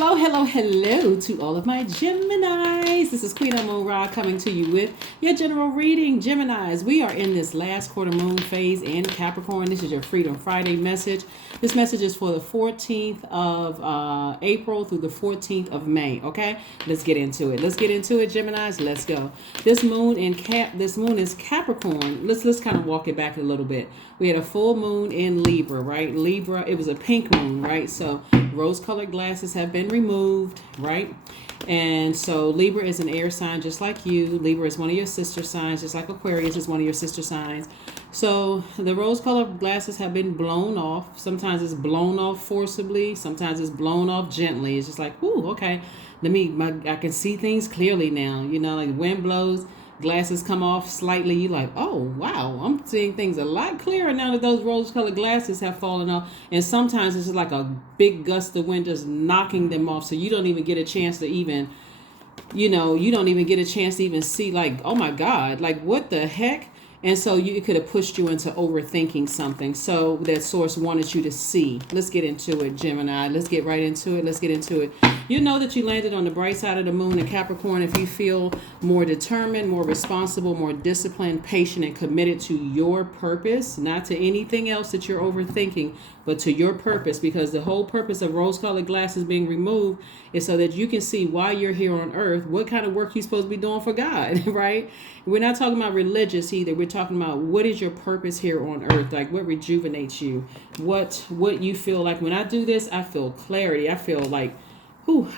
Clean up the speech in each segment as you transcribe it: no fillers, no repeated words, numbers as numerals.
Hello, hello, hello to all of my Geminis. This is Queen Moon Ra coming to you with your general reading. Geminis, we are in this last quarter moon phase in Capricorn. This is your Freedom Friday message. This message is for the 14th of April through the 14th of May. Okay, let's get into it. Geminis. Let's go. This moon is Capricorn. Let's kind of walk it back a little bit. We had a full moon in Libra, right? Libra, it was a pink moon, right? So rose-colored glasses have been removed, right? And so Libra is an air sign just like you. Libra is one of your sister signs, just like Aquarius is one of your sister signs. So the rose-colored glasses have been blown off. Sometimes it's blown off forcibly. Sometimes it's blown off gently. It's just like, ooh, okay. I can see things clearly now. You know, like wind blows, glasses come off slightly. You're like, oh, wow, I'm seeing things a lot clearer now that those rose-colored glasses have fallen off. And sometimes it's just like a big gust of wind just knocking them off. So you don't even get a chance to even, you don't even get a chance to even see like, oh my God, like what the heck? And so it could have pushed you into overthinking something. So that source wanted you to see. Let's get into it, Gemini. Let's get right into it. You know that you landed on the bright side of the moon in Capricorn if you feel more determined, more responsible, more disciplined, patient, and committed to your purpose, not to anything else that you're overthinking, but to your purpose, because the whole purpose of rose-colored glasses being removed is so that you can see why you're here on earth, what kind of work you're supposed to be doing for God, right? We're not talking about religious either. We're talking about what is your purpose here on earth, like what rejuvenates you, what you feel like. When I do this, I feel clarity. I feel like,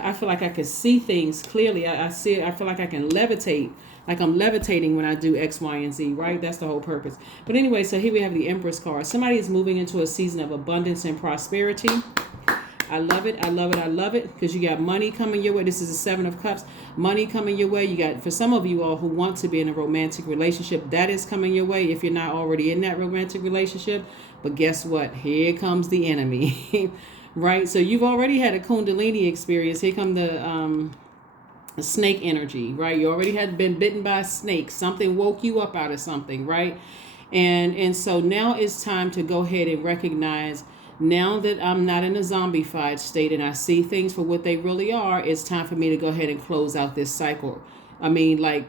I feel like I can see things clearly. I feel like I can levitate. Like I'm levitating when I do X, Y, and Z, right? That's the whole purpose. But anyway, so here we have the Empress card. Somebody is moving into a season of abundance and prosperity. I love it because you got money coming your way. This is the Seven of Cups. Money coming your way. You got, for some of you all who want to be in a romantic relationship, that is coming your way if you're not already in that romantic relationship. But guess what? Here comes the enemy, right? So you've already had a Kundalini experience. Here come the snake energy, right? You already had been bitten by a snake. Something woke you up out of something, right? And so now it's time to go ahead and recognize, now that I'm not in a zombified state and I see things for what they really are, it's time for me to go ahead and close out this cycle. I mean, like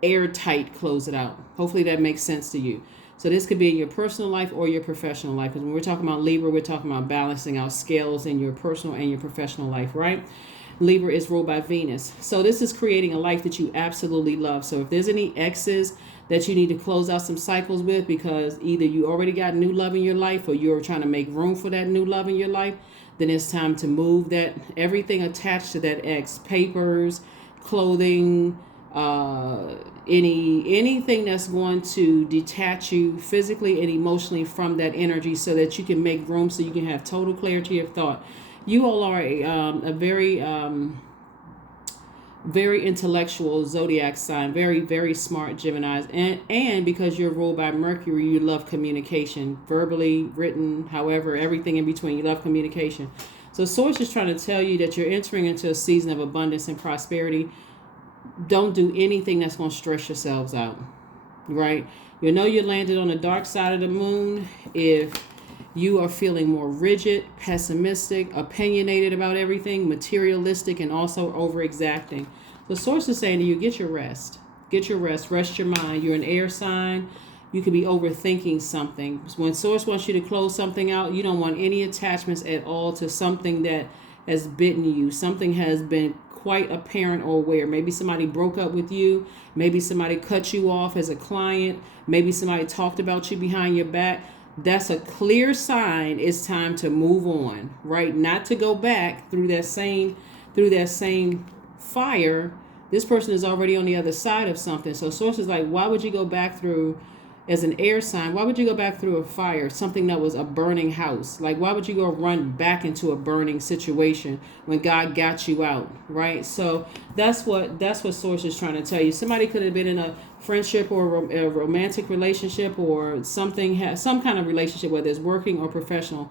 airtight, close it out. Hopefully that makes sense to you. So this could be in your personal life or your professional life. Because when we're talking about Libra, we're talking about balancing out scales in your personal and your professional life, right? Libra is ruled by Venus. So this is creating a life that you absolutely love. So if there's any exes that you need to close out some cycles with, because either you already got new love in your life or you're trying to make room for that new love in your life, then it's time to move that, everything attached to that ex, papers, clothing, anything that's going to detach you physically and emotionally from that energy, so that you can make room, so you can have total clarity of thought. You all are a very intellectual Zodiac sign, very, very smart Geminis. And because you're ruled by Mercury, you love communication, verbally, written, however, everything in between. You love communication. So Source is trying to tell you that you're entering into a season of abundance and prosperity. Don't do anything that's going to stress yourselves out, right? You know you landed on the dark side of the moon if you are feeling more rigid, pessimistic, opinionated about everything, materialistic, and also over-exacting. The Source is saying to you, get your rest. Get your rest. Rest your mind. You're an air sign. You could be overthinking something. When Source wants you to close something out, you don't want any attachments at all to something that has bitten you. Something has been quite apparent or aware. Maybe somebody broke up with you. Maybe somebody cut you off as a client. Maybe somebody talked about you behind your back. That's a clear sign it's time to move on, right? Not to go back through that same fire. This person is already on the other side of something. So Source is like, why would you go back through, as an air sign, why would you go back through a fire, something that was a burning house? Like, why would you go run back into a burning situation when God got you out, right? So that's what Source is trying to tell you. Somebody could have been in a friendship or a romantic relationship or something, some kind of relationship, whether it's working or professional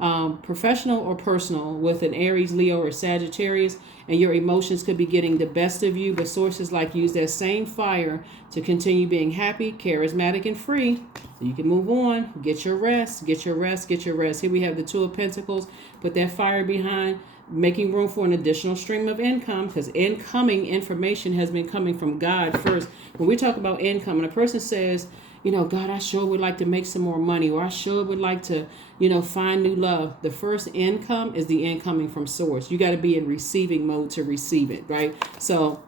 or personal, with an Aries, Leo, or Sagittarius, and your emotions could be getting the best of you. But Sources like use that same fire to continue being happy, charismatic, and free, so you can move on. Get your rest. Here we have the Two of Pentacles. Put that fire behind making room for an additional stream of income, because incoming information has been coming from God first. When we talk about income, and a person says, God, I sure would like to make some more money, or I sure would like to, find new love. The first income is the incoming from source. You got to be in receiving mode to receive it, right? So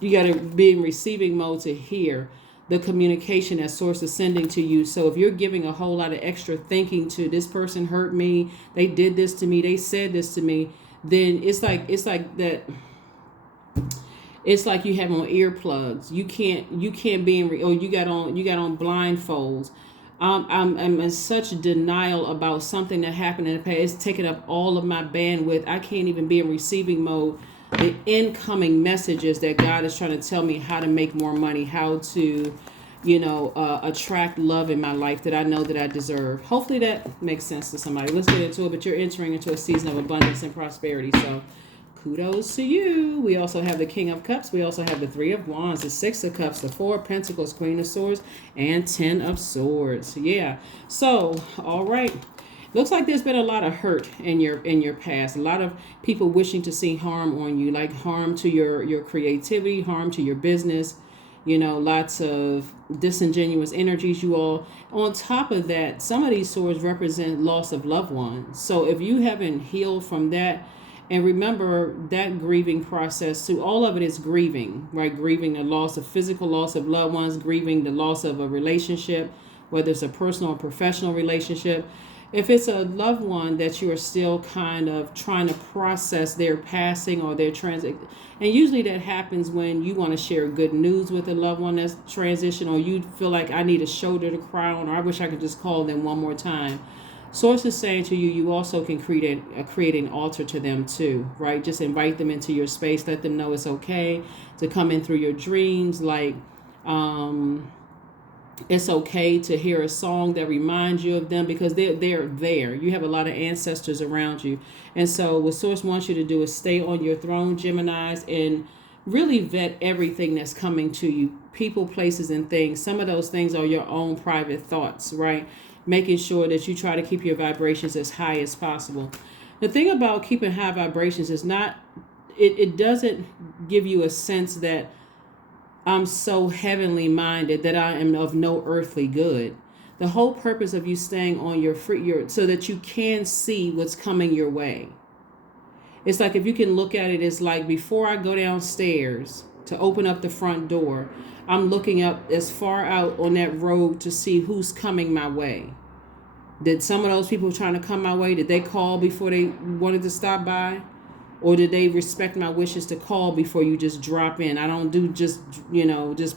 you got to be in receiving mode to hear the communication that source is sending to you. So if you're giving a whole lot of extra thinking to, this person hurt me, they did this to me, they said this to me, then it's like that. It's like you have on earplugs. You can't be in, you got on blindfolds. I'm in such denial about something that happened in the past. It's taking up all of my bandwidth. I can't even be in receiving mode. The incoming messages that God is trying to tell me how to make more money, how to, attract love in my life that I know that I deserve. Hopefully that makes sense to somebody. Let's get into it. But you're entering into a season of abundance and prosperity. So kudos to you. We also have the King of Cups. We also have the Three of Wands, the Six of Cups, the Four of Pentacles, Queen of Swords, and 10 of Swords. Yeah. So, all right. Looks like there's been a lot of hurt in your past. A lot of people wishing to see harm on you, like harm to your creativity, harm to your business. Lots of disingenuous energies, you all. On top of that, some of these swords represent loss of loved ones. So if you haven't healed from that, and remember that grieving process too, all of it is grieving, right? Grieving the loss of physical loss of loved ones, grieving the loss of a relationship, whether it's a personal or professional relationship. If it's a loved one that you are still kind of trying to process their passing or their transit, and usually that happens when you want to share good news with a loved one that's transition, or you feel like I need a shoulder to cry on, or I wish I could just call them one more time. Source is saying to you, you also can create an altar to them too, right? Just invite them into your space. Let them know it's okay to come in through your dreams. Like, it's okay to hear a song that reminds you of them, because they're there. You have a lot of ancestors around you. And so what Source wants you to do is stay on your throne, Geminis, and really vet everything that's coming to you. People, places, and things. Some of those things are your own private thoughts, right? Making sure that you try to keep your vibrations as high as possible. The thing about keeping high vibrations is it doesn't give you a sense that I'm so heavenly minded that I am of no earthly good. The whole purpose of you staying on your so that you can see what's coming your way. It's like, if you can look at it, it's like, before I go downstairs to open up the front door, I'm looking up as far out on that road to see who's coming my way. Did some of those people trying to come my way, did they call before they wanted to stop by? Or did they respect my wishes to call before you just drop in? I don't do just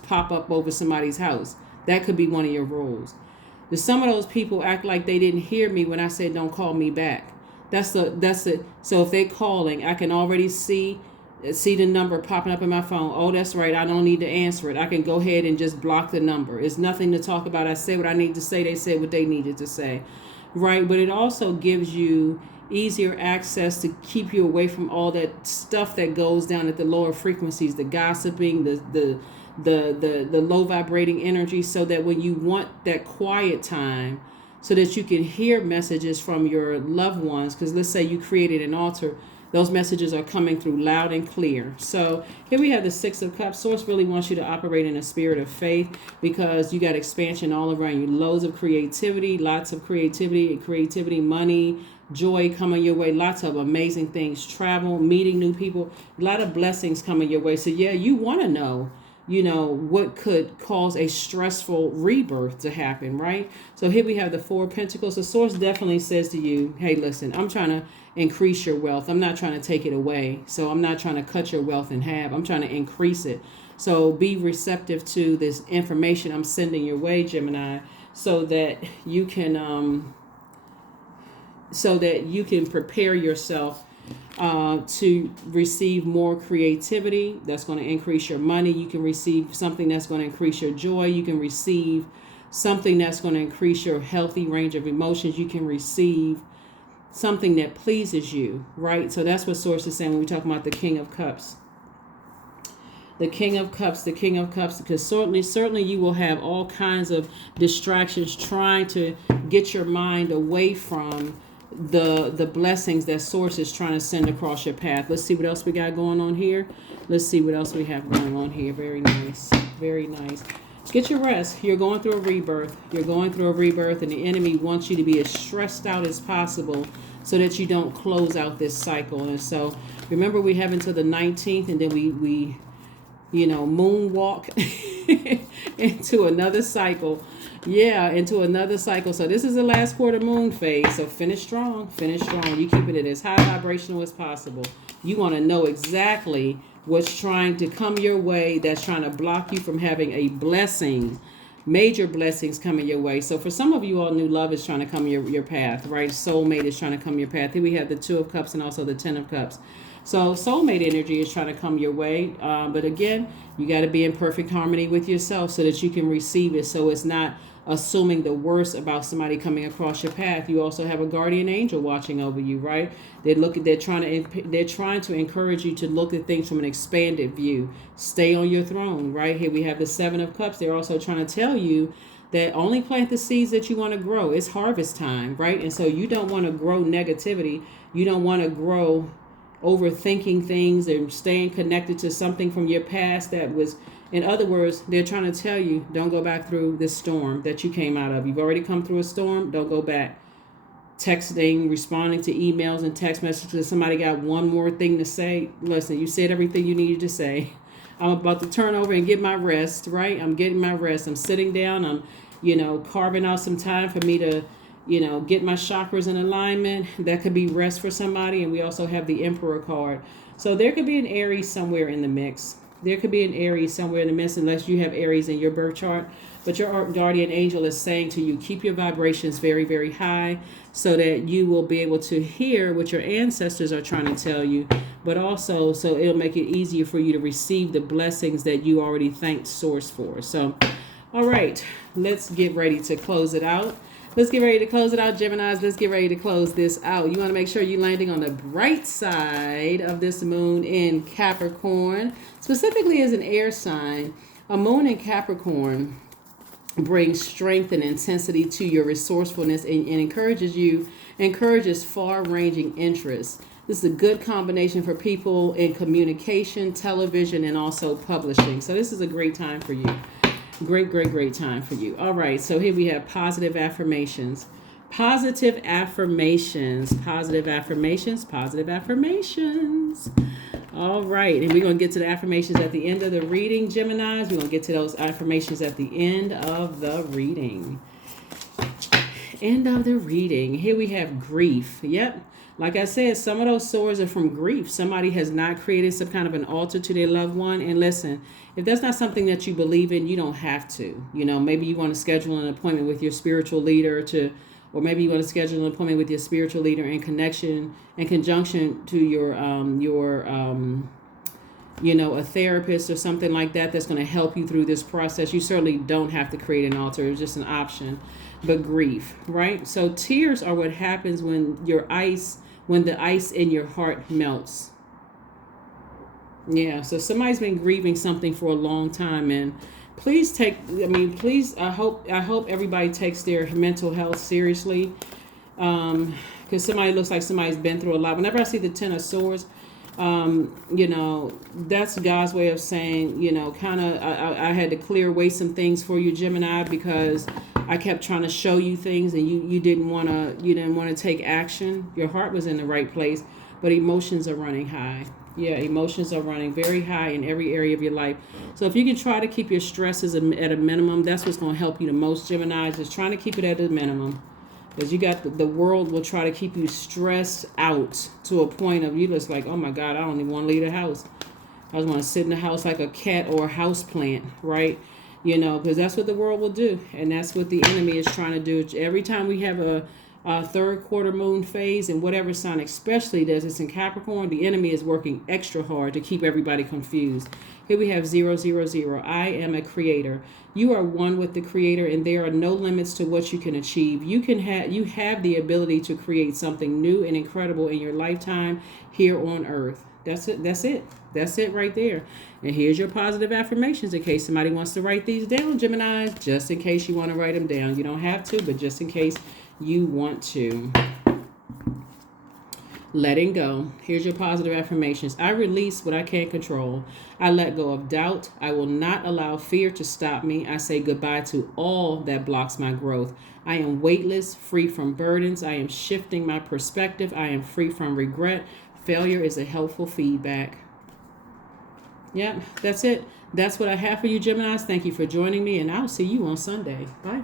pop up over somebody's house. That could be one of your rules. Did some of those people act like they didn't hear me when I said don't call me back? That's it. So if they're calling, I can already see the number popping up in my phone. Oh, that's right. I don't need to answer it. I can go ahead and just block the number. It's nothing to talk about. I said what I need to say. They said what they needed to say. Right. But it also gives you easier access to keep you away from all that stuff that goes down at the lower frequencies, the gossiping, the low vibrating energy, so that when you want that quiet time, so that you can hear messages from your loved ones, because let's say you created an altar, those messages are coming through loud and clear. So here we have the Six of Cups. Source really wants you to operate in a spirit of faith, because you got expansion all around you. Loads of creativity, lots of creativity, money, joy coming your way, lots of amazing things, travel, meeting new people, a lot of blessings coming your way. So yeah, you want to know, what could cause a stressful rebirth to happen, right? So here we have the Four of Pentacles. The Source definitely says to you, hey, listen, I'm trying to increase your wealth. I'm not trying to take it away. So I'm not trying to cut your wealth in half. I'm trying to increase it. So be receptive to this information I'm sending your way, Gemini, so that you can prepare yourself to receive more creativity that's going to increase your money. You can receive something that's going to increase your joy. You can receive something that's going to increase your healthy range of emotions. You can receive something that pleases you, right? So that's what Source is saying when we talk about the King of Cups. The King of Cups, because certainly you will have all kinds of distractions trying to get your mind away from the blessings that source is trying to send across your path. Let's see what else we got going on here. Let's see what else we have going on here. Very nice. Very nice. Get your rest. You're going through a rebirth. You're going through a rebirth, and the enemy wants you to be as stressed out as possible so that you don't close out this cycle. And so remember, we have until the 19th, and then we moonwalk into another cycle. Yeah, into another cycle. So this is the last quarter moon phase. So finish strong. Finish strong. You keeping it as high vibrational as possible. You want to know exactly what's trying to come your way that's trying to block you from having a blessing, major blessings coming your way. So for some of you all, new love is trying to come your path, right? Soulmate is trying to come your path. Here we have the 2 of Cups and also the 10 of Cups. So soulmate energy is trying to come your way. But again, you got to be in perfect harmony with yourself so that you can receive it. So it's not assuming the worst about somebody coming across your path. You also have a guardian angel watching over you, right? They're trying to encourage you to look at things from an expanded view. Stay on your throne, right? Here we have the 7 of Cups. They're also trying to tell you that only plant the seeds that you want to grow. It's harvest time, right? And so you don't want to grow negativity. You don't want to grow overthinking things and staying connected to something from your past that was, in other words, they're trying to tell you, don't go back through this storm that you came out of. You've already come through a storm. Don't go back. Texting, responding to emails and text messages. Somebody got one more thing to say. Listen, you said everything you needed to say. I'm about to turn over and get my rest, right? I'm getting my rest. I'm sitting down. I'm, carving out some time for me to, get my chakras in alignment. That could be rest for somebody. And we also have the Emperor card. So there could be an Aries somewhere in the mix. There could be an Aries somewhere in the mix, unless you have Aries in your birth chart. But your guardian angel is saying to you, keep your vibrations very, very high so that you will be able to hear what your ancestors are trying to tell you. But also, so it'll make it easier for you to receive the blessings that you already thanked Source for. So, all right, let's get ready to close it out. Let's get ready to close it out, Geminis. Let's get ready to close this out. You want to make sure you're landing on the bright side of this moon in Capricorn. Specifically as an air sign, a moon in Capricorn brings strength and intensity to your resourcefulness and encourages far-ranging interests. This is a good combination for people in communication, television, and also publishing. So this is a great time for you. Great time for you. All right, so here we have positive affirmations. Positive affirmations. All right, and we're going to get to the affirmations at the end of the reading, Geminis. We're going to get to those affirmations at the end of the reading. Here we have grief. Yep. Like I said, some of those swords are from grief. Somebody has not created some kind of an altar to their loved one. And listen, if that's not something that you believe in, you don't have to. Maybe you want to schedule an appointment with your spiritual leader or maybe you want to schedule an appointment with your spiritual leader in conjunction to your a therapist or something like that that's going to help you through this process. You certainly don't have to create an altar. It's just an option. But grief, right? So tears are what happens when the ice in your heart melts. Yeah, so somebody's been grieving something for a long time, and I hope everybody takes their mental health seriously, because somebody looks like somebody's been through a lot. Whenever I see the 10 of Swords, that's God's way of saying, I had to clear away some things for you, Gemini, because I kept trying to show you things and you didn't want to take action. Your heart was in the right place, but emotions are running high. Yeah, emotions are running very high in every area of your life. So if you can try to keep your stresses at a minimum, that's what's going to help you the most, Gemini, is trying to keep it at a minimum. Because you got the world will try to keep you stressed out to a point of you just like, oh my God, I don't even want to leave the house. I just want to sit in the house like a cat or a house plant, right? Because that's what the world will do. And that's what the enemy is trying to do. Every time we have a third quarter moon phase in whatever sign, especially as it's in Capricorn, the enemy is working extra hard to keep everybody confused. Here we have 000. I am a creator. You are one with the creator, and there are no limits to what you can achieve. You have the ability to create something new and incredible in your lifetime here on earth. That's it right there. And here's your positive affirmations in case somebody wants to write these down, Gemini, just in case you want to write them down. You don't have to, but just in case you want to. Letting go. Here's your positive affirmations. I release what I can't control. I let go of doubt. I will not allow fear to stop me. I say goodbye to all that blocks my growth. I am weightless, free from burdens. I am shifting my perspective. I am free from regret. Failure is a helpful feedback. Yep, that's it. That's what I have for you, Geminis. Thank you for joining me, and I'll see you on Sunday. Bye.